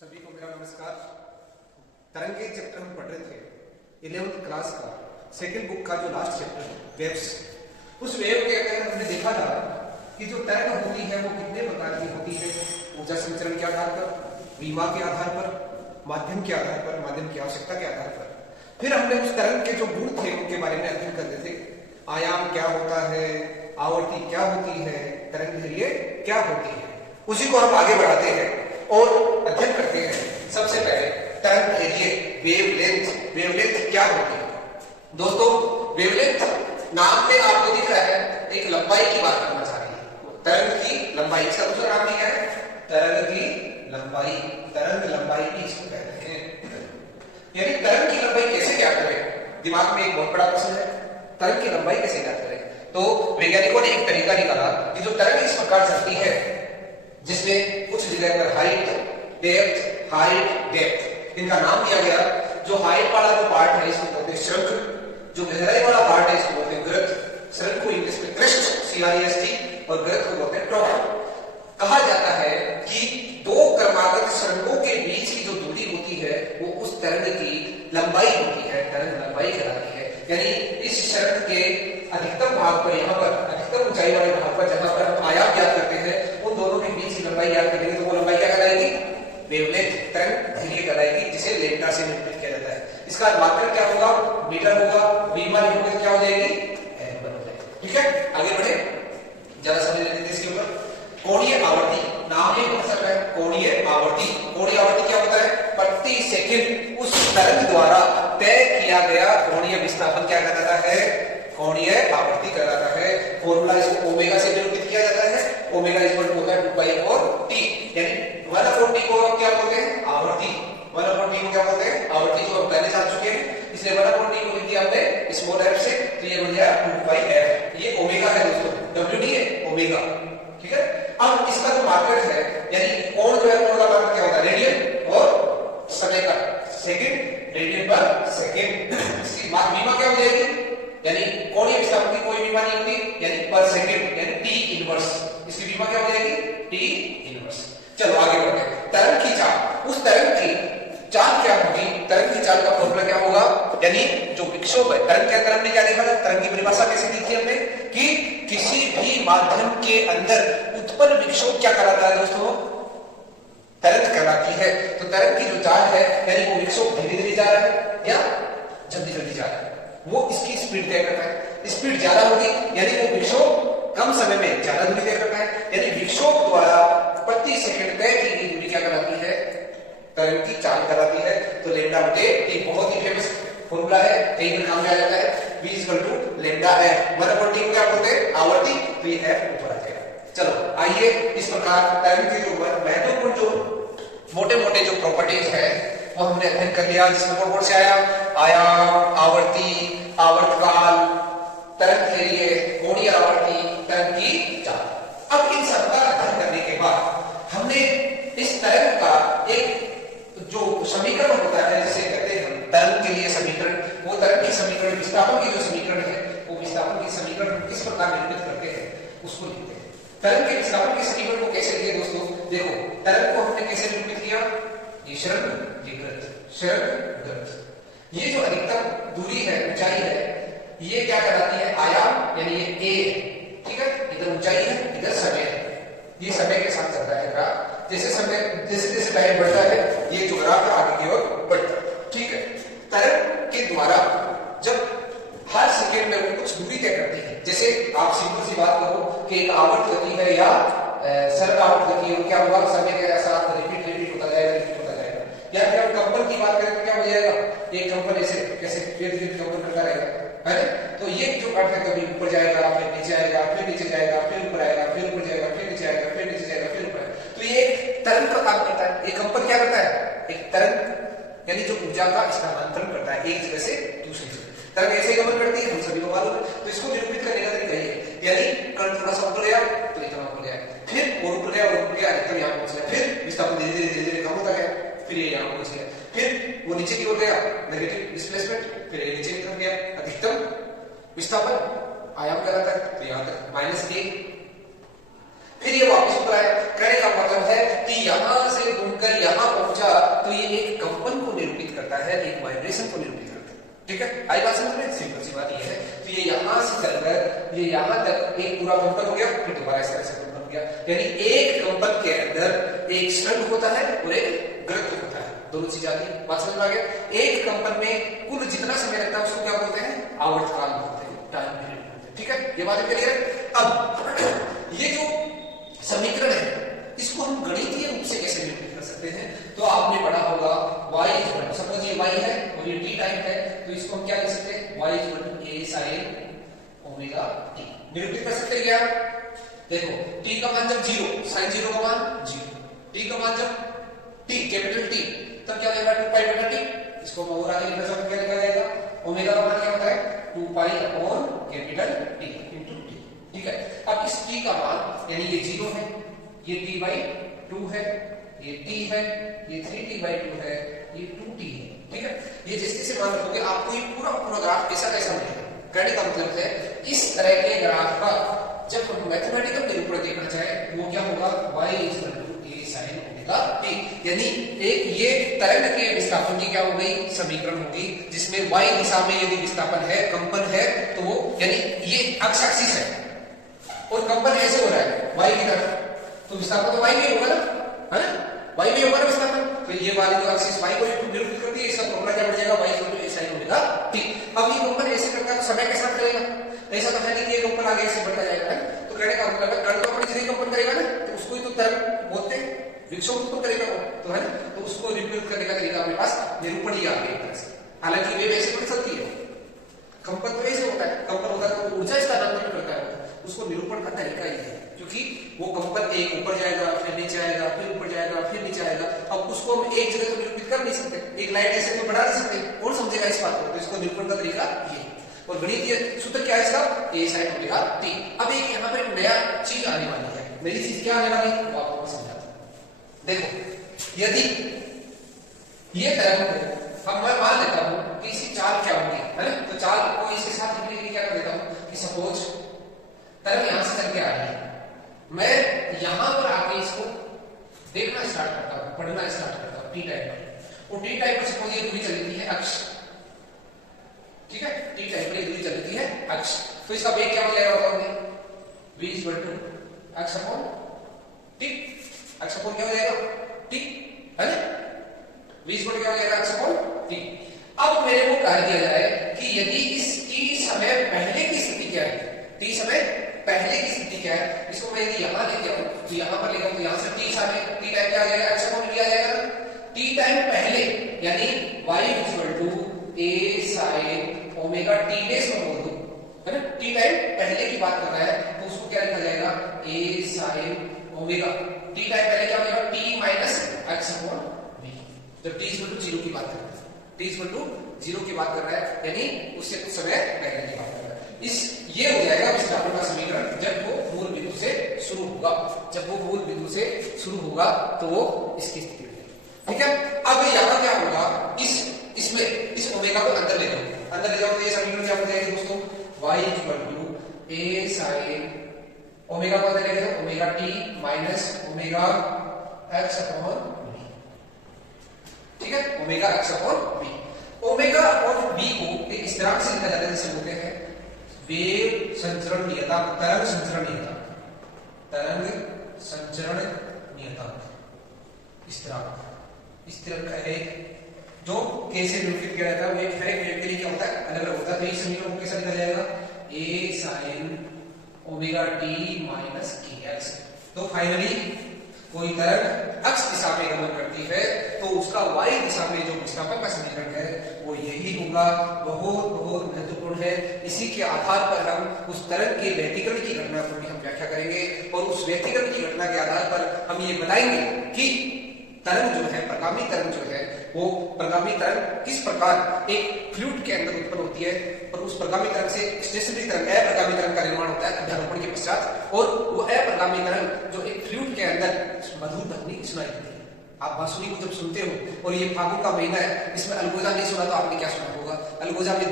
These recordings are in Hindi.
सभी को मेरा नमस्कार। तरंगे चैप्टर हम पढ़ रहे थे 11th क्लास का सेकंड बुक का जो लास्ट चैप्टर है वेव्स। उस वेव के अंदर हमने देखा था कि जो तरंग होती है वो कितने प्रकार की होती है, ऊर्जा संचरण के आधार पर, विमा के आधार पर, माध्यम के आधार पर, माध्यम की आवश्यकता के आधार पर। फिर हमने उस तरंग के जो गुण थे उनके बारे में अध्ययन करते थे। आयाम क्या होता है, आवर्ती क्या होती है, तरंग ध्रुवीय क्या होती है, उसी को हम आगे बढ़ाते हैं और अध्ययन करते हैं। सबसे पहले तरंग ध्रुवीय वेवलेंथ। वेवलेंथ क्या होती है दोस्तों? वेवलेंथ नाम में आपको दिख रहा है एक लंबाई की बात करना चाह रही है, तरंग की लंबाई। इसका दूसरा नाम क्या है? तरंग की लंबाई। तरंग लंबाई भी इसको कहते हैं। यानी तरंग की लंबाई कैसे ज्ञात करें? दिमाग में एक बहुत बड़ा प्रश्न है, तरंग की लंबाई कैसे ज्ञात करें? तो वैज्ञानिकों ने एक तरीका निकाला कि जो तरंग इस प्रकार चलती है जिसमें कुछ जगह पर हाइट डेप्थ इनका नाम दिया गया। जो हाइट वाला जो पार्ट है इसको बोलते हैं श्रृंग, जो गहराई वाला पार्ट है इसको बोलते हैं ग्रथ। श्रृंग को इंग्लिश में क्रेस्ट CREST और ग्रथ को बोलते हैं ट्रॉफ। कहा जाता है कि दो क्रमागत श्रृंगों के बीच की जो दूरी होती है वो उस तरंग की लंबाई होती है, तरंग लंबाई कहलाती है। यानी इस शृंग के अधिकतम भाग पर, यहाँ पर अधिकतम ऊंचाई वाले भाग पर जहां पर हम आयाम ज्ञात करते हैं, उन दोनों के बीच की लंबाई याद करेंगे तो वो लंबाई क्या कहलाएगी? वेवलेंथ, तरंग ध्रुवीय कहलाएगी, जिसे लैम्डा से निरूपित किया जाता है। इसका मात्रक क्या होगा? मीटर होगा। मीटर लिखोगे क्या हो जाएगी? एंगल हो जाएगी। ठीक है, आगे बढ़े, जरा समझ लेते हैं इसके ऊपर। कोणीय आवर्ती नाम ही मतलब है कोणीय आवर्ती। कोणीय आवर्ती क्या होता है? प्रति सेकंड उस तरंग द्वारा तय किया गया कोणीय विस्थापन क्या कहलाता है? कोणीय आवर्ती कहलाता है। फॉर्मूला इसको ओमेगा से निरूपित किया जाता है। ओमेगा इक्वल टू है 2/4t। यानी 1/4t को हम क्या बोलते हैं? आवर्ती। 1/4t को क्या बोलते हैं? आवर्ती, जो हम पहले जान चुके हैं। इसलिए 1/4t को लिख दिया हमने स्मॉल f से, तो ये बन गया 2/f। ये ओमेगा है दोस्तों, w नहीं है, ओमेगा। ठीक है, अब इसका जो मार्कर है, यानी कोण जो है, कोण का मार्कर क्या होता है? रेडियन और समय का सेकंड, रेडियन पर सेकंड। इसकी बीमा क्या हो जाएगी? यानी कोणीय विस्थापन की कोई बीमा नहीं होती, यानी पर सेकंड, यानी t इनवर्स। इसकी बीमा क्या हो जाएगी? t inverse. चलो आगे बढ़ते हैं। तरंग की चाल, उस तरंग की चाल क्या होगी? तरंग की चाल का फॉर्मूला क्या होगा? यानी जो विक्षोभ है, तरंग के अंदर हमने क्या देखा था? तरंग की परिभाषा कैसे दी थी हमने कि किसी भी माध्यम के अंदर उत्पन्न विक्षोभ क्या कहलाता है दोस्तों? तरंग कहलाती है। तो तरंग की जो चाल है, यानी वो विक्षोभ धीरे धीरे जा रहा है या जल्दी जल्दी जा रहा है, वो इसकी स्पीड तय करता है। स्पीड ज्यादा होगी यानी वो विक्षोभ कम समय में ज्यादा दूरी तय करता है। यानी विक्षोभ द्वारा प्रति सेकंड तय की गई दूरी क्या कहलाती है? तरंग की चाल कहलाती है। तो लैम्डा बटे टी बहुत ही फेमस फॉर्मूला है, कहीं भी काम में आ जाता है। v = lambda f। 1/t को क्या बोलते हैं? आवर्ती, तो ये f ऊपर आ जाएगा। चलो आइए, इस प्रकार तरंग के ऊपर महत्वपूर्ण जो मोटे मोटे जो प्रॉपर्टीज है वो हमने अध्ययन कर लिया, जिसमें कौन से आया? आयाम, आवर्ती, आवर्तकाल, तरंग के लिए कोणीय आवर्ती, तरंग की चाल। अब इन सबका अध्ययन करने के बाद हमने इस तरंग का एक जो समीकरण होता है, जिसे कहते हैं हम तरंग के लिए समीकरण, वो तरंग की समीकरण, विस्थापन की जो समीकरण है, वो विस्थापन की समीकरण किस प्रकार निर्मित करते हैं उसको लिखते हैं। तरंग के विस्थापन के समीकरण को कैसे लिखे दोस्तों? देखो, तरंग को हमने कैसे निरूपित किया? ये शृंग, ये ग्रथ, शृंग ग्रथ। ये जो अधिकतम दूरी है, ऊंचाई है, ये क्या कहलाती है? आयाम, यानी ये a है। ठीक है, इधर ऊंचाई है, इधर समय है। ये समय के साथ चलता है ग्राफ। जैसे समय जैसे जैसे टाइम बढ़ता है, ये जो ग्राफ आगे की ओर बढ़ता है। ठीक है, तरंग के द्वारा जब हर सेकंड में वो कुछ दूरी तय करती है, जैसे आप सिंपल सी बात करो कि एक आवर्त गति है या सरल आवर्त गति है, क्या होगा? समय के साथ रिपीट होता जाएगा। या फिर हम कंपन की बात करें तो क्या हो जाएगा? एक कंपन ऐसे कैसे धीरे कंपन करता रहेगा, है ना? तो ये जो अर्थ है, कभी ऊपर जाएगा, फिर नीचे आएगा, फिर नीचे जाएगा, फिर ऊपर आएगा, फिर ऊपर जाएगा, फिर नीचे आएगा, फिर नीचे जाएगा, फिर ऊपर। तो ये एक तरंग का काम करता है। एक कंपन क्या करता है? एक तरंग यानी जो ऊर्जा का स्थानांतरण करता है एक जगह से दूसरी जगह। तरंग ऐसे गमन करती है, हम सभी को मालूम है। तो इसको निरूपित करने का तरीका ये है, यानी कण थोड़ा सा ऊपर गया तो इतना ऊपर गया, फिर और ऊपर गया और ऊपर गया, अधिकतम यहाँ पहुंच गया, फिर विस्थापन धीरे धीरे कम होता गया, फिर ये यहाँ पहुंच गया, फिर वो नीचे की ओर गया, नेगेटिव डिस्प्लेसमेंट, फिर ये नीचे की तरफ गया, अधिकतम विस्थापन आयाम कहलाता है, तो यहाँ तक -a, फिर ये वापस ऊपर आया। कहने का मतलब है कि यहां से घूमकर यहां पहुंचे समझा तो ये एक कंपन को निरूपित करता है, एक वाइब्रेशन को निरूपित करता है। ठीक है, आई बात समझ में? सिंपल सी बात ये है। तो ये यहां से चलकर ये यहां तक एक पूरा कंपन हो गया, फिर दोबारा इस तरह से कंपन हो गया। यानी एक कंपन के अंदर एक शृंग होता है और एक गृत्त होता है, दोनों चीजें आती है। बात समझ में आ गया? एक कंपन में कुल जितना समय लगता है उसको क्या बोलते हैं? आवर्तकाल बोलते हैं, टाइम पीरियड बोलते हैं। ठीक है, ये बात क्लियर है? अब ये जो समीकरण है इसको हम गणितीय रूप से कैसे निरूपित कर सकते हैं? तो आपने पढ़ा होगा y इक्वल, सपोज ये y है और ये t टाइम है, तो इसको हम क्या लिख सकते हैं? y equal to a sin omega t निरूपित कर सकते हैं क्या? देखो t का मान जब 0, sin 0 का मान 0, t का मान जब t कैपिटल T तब क्या होगा? 2 पाई बटा t। इसको हम और आगे लिखना चाहते हैं, क्या लिखा जाएगा? ओमेगा का मान क्या होता है? 2 pi upon capital T into t। ठीक है, अब इस t का मान यानी ये 0 है, ये t/2 है, ये t है, ये 3t/2 है, ये 2t है। ठीक है, ये जिस जैसे मान रखोगे आपको ये पूरा ग्राफ कैसा कैसा मिलेगा। कहने का मतलब है इस तरह के ग्राफ का जब हम मैथमेटिकल निरूपण देखना चाहें वो क्या होगा? y equal to a sin omega t। यानी एक ये तरंग के विस्थापन की क्या हो गई? समीकरण होगी, जिसमें y दिशा में यदि विस्थापन है, कंपन है, तो वो यानी ये अक्ष एक्सिस है और कंपन ऐसे हो रहा है y की तरफ, तो विस्थापन तो y में होगा ना, है ना? y में होगा ना विस्थापन। तो ये वाली जो एक्सिस y को निरूपित करती है, इसका फॉर्मूला क्या बन जाएगा? y equal to a sin omega t। अब ये कंपन ऐसे करता है तो समय के साथ करेगा, ऐसा तो है नहीं कि ये कंपन आगे ऐसे बढ़ता जाएगा, है? तो कहने का मतलब है कण तो अपनी जगह कंपन करेगा ना, तो उसको ही तो तरंग बोलते हैं, विक्षोभ उत्पन्न करेगा वो, तो है ना? तो उसको रिप्रेजेंट करने का तरीका अपने पास निरूपण ही आ गया एक तरह से। हालांकि वेव ऐसे बढ़ सकती है, कंपन तो ऐसे होता है, कंपन होता है तो ऊर्जा स्थानांतरण करता है, उसको निरूपण का तरीका ही है, क्योंकि वो कंपन एक ऊपर जाएगा, फिर नीचे आएगा, फिर ऊपर जाएगा, फिर नीचे आएगा। अब उसको हम एक जगह तो निरूपित कर नहीं सकते, एक लाइट ऐसे तो बढ़ा नहीं सकते, कौन समझेगा इस बात को? तो इसको निरूपण का तरीका ये। और गणितीय सूत्र क्या है इसका? a sin omega t। अब एक यहाँ पर नया चीज आने वाली है, नई चीज क्या आने वाली है वो आपको समझाता हूं। देखो यदि ये तरंग को अब मैं मान लेता हूं कि इसकी चाल क्या होगी, है ना? तो चाल को इसके साथ लिखने के लिए क्या कर देता हूं कि सपोज तरंग यहां से चल के आ रही है, मैं यहां पर आके इसको देखना स्टार्ट करता हूं, पढ़ना स्टार्ट करता हूं t टाइम पर। और t टाइम पर सपोज ये दूरी चलती है अक्ष, ठीक है? t टाइम पर ये दूरी चलती है अक्ष, तो इसका वेग क्या हो जाएगा बताओगे? v इक्वल टू अक्ष अपॉन t। अक्ष अपॉन क्या हो जाएगा? t, है ना? v इक्वल टू क्या हो जाएगा? अक्ष अपॉन t। अब मेरे को कह दिया जाए कि यदि इस t समय पहले की स्थिति क्या है, t समय पहले की स्थिति क्या है, इसको मैं यदि यहां लेके आऊं तो यहां पर लेकर तो यहां से t समय t टाइम क्या आ जाएगा? अक्ष अपॉन v आ जाएगा ना? t टाइम पहले यानी y equal to a sin omega t dash में बोल दो, है ना? t टाइम पहले की बात कर रहा है तो उसको क्या लिखा जाएगा? a sin omega t time पहले क्या हो जाएगा? t minus x upon v। जब t इक्वल टू 0 की बात कर रहा है, t इक्वल टू 0 की बात कर रहा है, यानी उससे कुछ समय पहले की बात कर रहा है। इस ये हो जाएगा विस्थापन का समीकरण जब वो मूल बिंदु से शुरू होगा, जब वो मूल बिंदु से शुरू होगा तो वो इसकी स्थिति में, ठीक है? अब यहां क्या होगा? इसमें इस ओमेगा को अंदर ले जाओ, अंदर ले जाओ तो ये समीकरण क्या हो जाएगा दोस्तों? y equal to a sin omega को अंदर ले जाओ, omega t minus omega x upon v, ठीक है? Omega x upon v। Omega upon v को एक स्थिरांक से लिखा जाता है जिसे बोलते हैं वेव संचरण नियतांक, तरंग संचरण नियतांक, तरंग संचरण नियतांक स्थिरांक। स्थिरांक है जो कैसे निरूपित किया जाता है, वो एक हर एक वेव के लिए क्या होता है? अलग अलग होता है। तो इस समीकरण को कैसे लिखा जाएगा? a sin omega t minus kx। तो फाइनली कोई तरंग अक्ष दिशा में गमन करती है तो उसका y दिशा में जो विस्थापन का समीकरण है वो यही होगा। बहुत बहुत महत्वपूर्ण है। इसी के आधार पर हम उस तरंग के व्यतिकरण की घटना पर भी हम व्याख्या करेंगे और उस व्यतिकरण की घटना के आधार पर हम ये बताएंगे कि तरंग जो है, प्रगामी तरंग जो है, वो प्रगामी तरंग किस प्रकार एक फ्लूइड के अंदर उत्पन्न होती है और उस प्रगामी तरंग से स्टेशनरी तरंग, अप्रगामी तरंग का निर्माण होता है अध्यारोपण के पश्चात। और वो अप्रगामी तरंग जो एक फ्लूइड के अंदर मधुर ध्वनि सुनाई देती है। आप बांसुरी को जब सुनते हो और ये फागुन का महीना है, इसमें अलगोजा नहीं सुना तो आपने क्या सुना होगा? अलगोजा में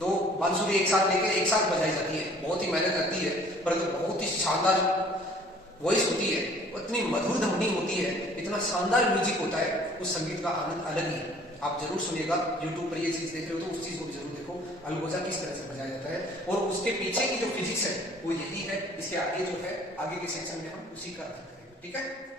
दो बांसुरी एक साथ लेकर एक साथ बजाई जाती है, बहुत ही मेहनत लगती है परंतु बहुत ही शानदार वॉइस होती है। उतनी मधुर ध्वनि होती है, इतना शानदार म्यूजिक होता है, उस संगीत का आनंद अलग ही है। आप जरूर सुनिएगा, यूट्यूब पर ये चीज देख रहे हो तो उस चीज को भी जरूर देखो, अलगोजा किस तरह से बजाया जाता है और उसके पीछे की जो फिजिक्स है वो यही है। इसके आगे जो है, आगे के सेक्शन में हम उसी का अध्ययन करेंगे, ठीक है।